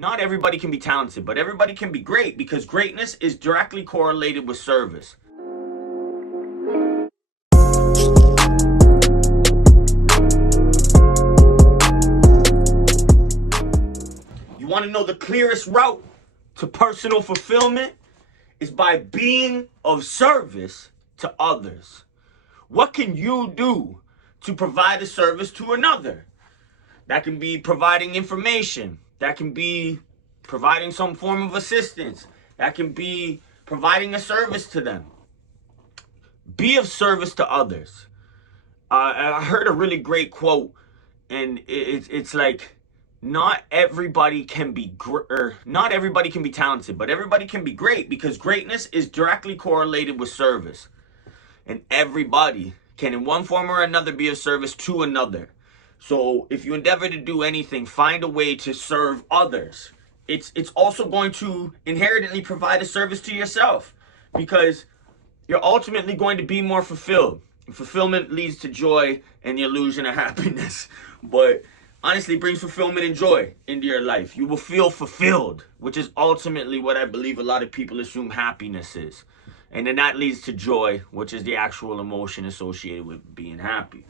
Not everybody can be talented, but everybody can be great because greatness is directly correlated with service. You want to know the clearest route to personal fulfillment is by being of service to others. What can you do to provide a service to another? That can be providing information. That can be providing some form of assistance. That can be providing a service to them. Be of service to others. I heard a really great quote, and it's like, not everybody can be not everybody can be talented, but everybody can be great because greatness is directly correlated with service. And everybody can, in one form or another, be of service to another. So if you endeavor to do anything, find a way to serve others. It's also going to inherently provide a service to yourself because you're ultimately going to be more fulfilled. Fulfillment leads to joy and the illusion of happiness. But honestly, brings fulfillment and joy into your life. You will feel fulfilled, which is ultimately what I believe a lot of people assume happiness is. And then that leads to joy, which is the actual emotion associated with being happy.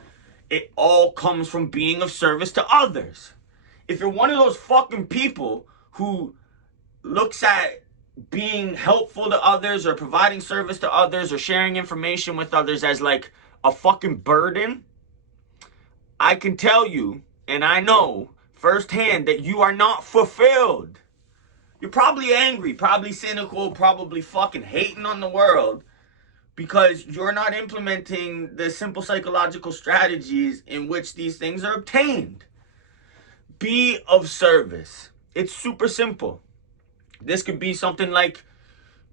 It all comes from being of service to others. If you're one of those fucking people who looks at being helpful to others or providing service to others or sharing information with others as like a fucking burden, I can tell you, and I know firsthand, that you are not fulfilled. You're probably angry, probably cynical, probably fucking hating on the world because you're not implementing the simple psychological strategies in which these things are obtained. Be of service. It's super simple. This could be something like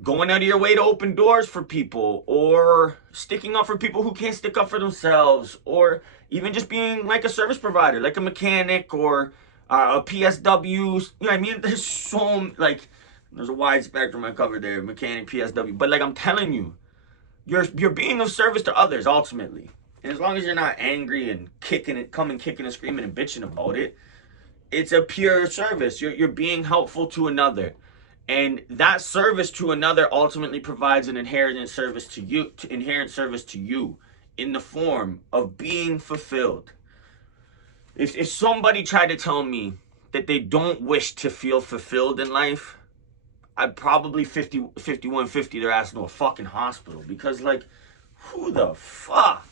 going out of your way to open doors for people, or sticking up for people who can't stick up for themselves, or even just being like a service provider, like a mechanic or a PSW. You know what I mean? There's a wide spectrum I covered there, mechanic, PSW. But like I'm telling you, you're being of service to others ultimately. And as long as you're not angry and kicking and screaming and bitching about it, it's a pure service. You're being helpful to another. And that service to another ultimately provides an inherent service to you in the form of being fulfilled. If somebody tried to tell me that they don't wish to feel fulfilled in life, I'd probably 5150 their ass into a fucking hospital. Because like, who the fuck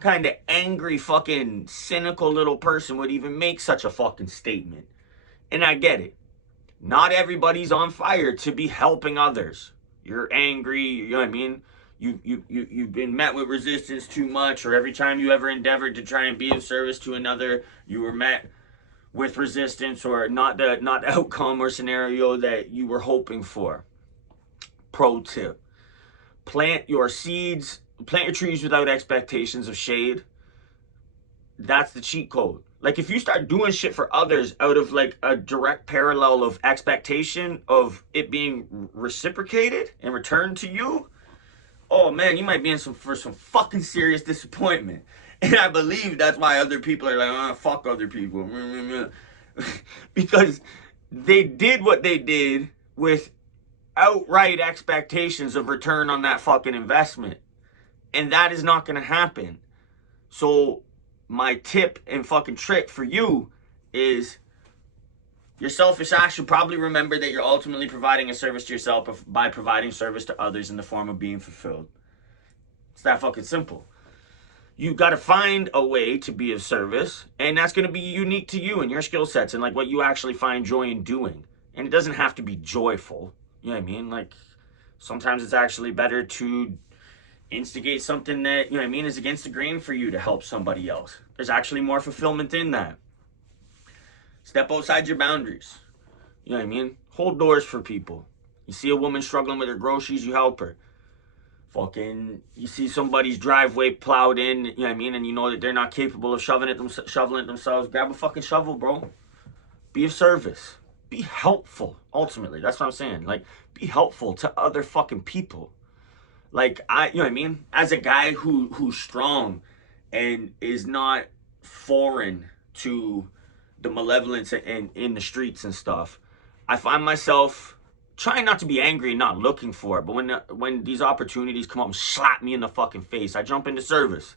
kind of angry fucking cynical little person would even make such a fucking statement? And I get it. Not everybody's on fire to be helping others. You're angry, you know what I mean? You've been met with resistance too much, or every time you ever endeavored to try and be of service to another, you were met with resistance or not the outcome or scenario that you were hoping for. Pro tip: plant your trees without expectations of shade. That's the cheat code. Like, if you start doing shit for others out of like a direct parallel of expectation of it being reciprocated and returned to you, oh man, you might be in for some fucking serious disappointment. And I believe that's why other people are like, oh, fuck other people. Because they did what they did with outright expectations of return on that fucking investment. And that is not going to happen. So my tip and fucking trick for you is, your selfish act should probably remember that you're ultimately providing a service to yourself by providing service to others in the form of being fulfilled. It's that fucking simple. You've got to find a way to be of service, and that's going to be unique to you and your skill sets and like what you actually find joy in doing. And it doesn't have to be joyful. You know what I mean? Like, sometimes it's actually better to instigate something that, you know what I mean, is against the grain for you to help somebody else. There's actually more fulfillment in that. Step outside your boundaries. You know what I mean? Hold doors for people. You see a woman struggling with her groceries, you help her. Fucking, you see somebody's driveway plowed in, you know what I mean, and you know that they're not capable of shoveling it themselves, grab a fucking shovel, bro. Be of service. Be helpful, ultimately. That's what I'm saying. Like, be helpful to other fucking people. Like, you know what I mean? As a guy who's strong and is not foreign to the malevolence in the streets and stuff, I find myself trying not to be angry and not looking for it, but when these opportunities come up and slap me in the fucking face, I jump into service.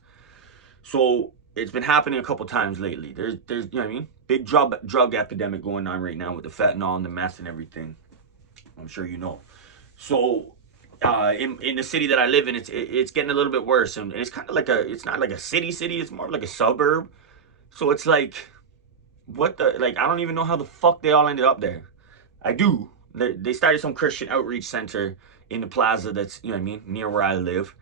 So it's been happening a couple times lately. There's you know what I mean? Big drug epidemic going on right now with the fentanyl and the meth and everything. I'm sure you know. So in the city that I live in, it's getting a little bit worse, and it's kind of like it's not like a city, it's more like a suburb. So it's like, what the, like, I don't even know how the fuck they all ended up there. I do. They started some Christian outreach center in the plaza that's, you know what I mean, near where I live.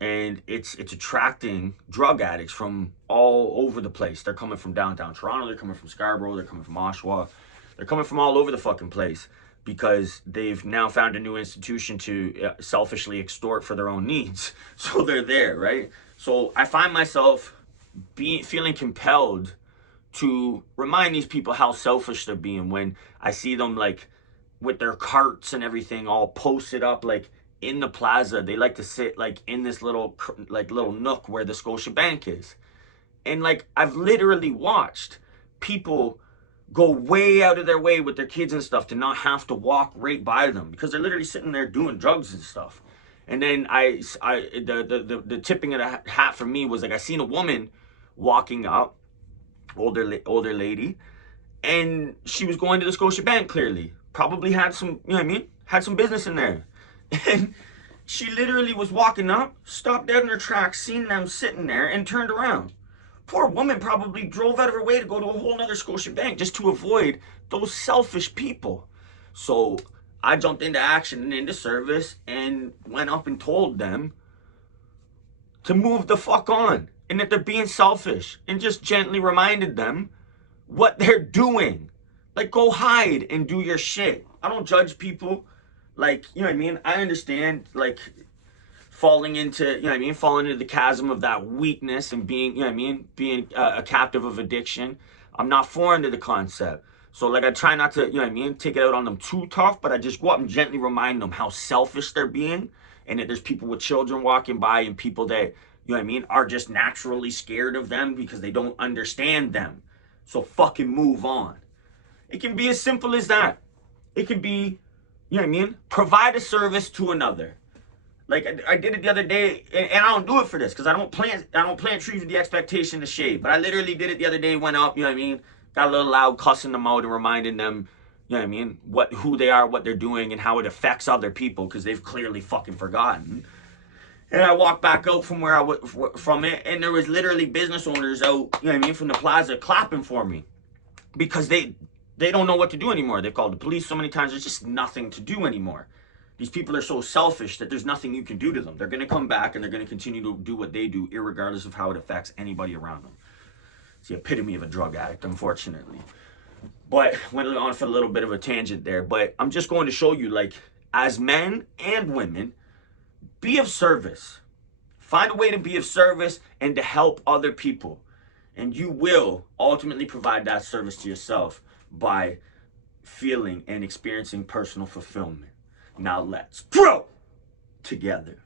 And it's attracting drug addicts from all over the place. They're coming from downtown Toronto, they're coming from Scarborough, they're coming from Oshawa. They're coming from all over the fucking place because they've now found a new institution to selfishly extort for their own needs. So they're there, right? So I find myself feeling compelled to remind these people how selfish they're being when I see them, like, with their carts and everything all posted up, like, in the plaza. They like to sit, like, in this little nook where the Scotiabank is. And, like, I've literally watched people go way out of their way with their kids and stuff to not have to walk right by them because they're literally sitting there doing drugs and stuff. And then the tipping of the hat for me was, like, I seen a woman walking up, older lady, and she was going to the Scotiabank, clearly. Probably had some, you know what I mean? Had some business in there. And she literally was walking up, stopped dead in her tracks, seen them sitting there, and turned around. Poor woman probably drove out of her way to go to a whole nother Scotiabank just to avoid those selfish people. So I jumped into action and into service and went up and told them to move the fuck on and that they're being selfish, and just gently reminded them what they're doing. Like, go hide and do your shit. I don't judge people. Like, you know what I mean? I understand, like, falling into, you know what I mean? Falling into the chasm of that weakness and being, you know what I mean? Being a captive of addiction. I'm not foreign to the concept. So, like, I try not to, you know what I mean? Take it out on them too tough, but I just go up and gently remind them how selfish they're being, and that there's people with children walking by and people that, you know what I mean, are just naturally scared of them because they don't understand them. So fucking move on. It can be as simple as that. It can be, you know what I mean, provide a service to another. Like, I did it the other day, and I don't do it for this because I don't plant trees with the expectation to shade. But I literally did it the other day. Went up, you know what I mean, got a little loud, cussing them out and reminding them, you know what I mean, who they are, what they're doing, and how it affects other people because they've clearly fucking forgotten. And I walked back out from where from it, and there was literally business owners out, you know what I mean, from the plaza clapping for me because they don't know what to do anymore. They've called the police so many times. There's just nothing to do anymore. These people are so selfish that there's nothing you can do to them. They're going to come back and they're going to continue to do what they do, irregardless of how it affects anybody around them. It's the epitome of a drug addict, unfortunately. But went on for a little bit of a tangent there. But I'm just going to show you, like, as men and women, be of service. Find a way to be of service and to help other people. And you will ultimately provide that service to yourself by feeling and experiencing personal fulfillment. Now let's grow together.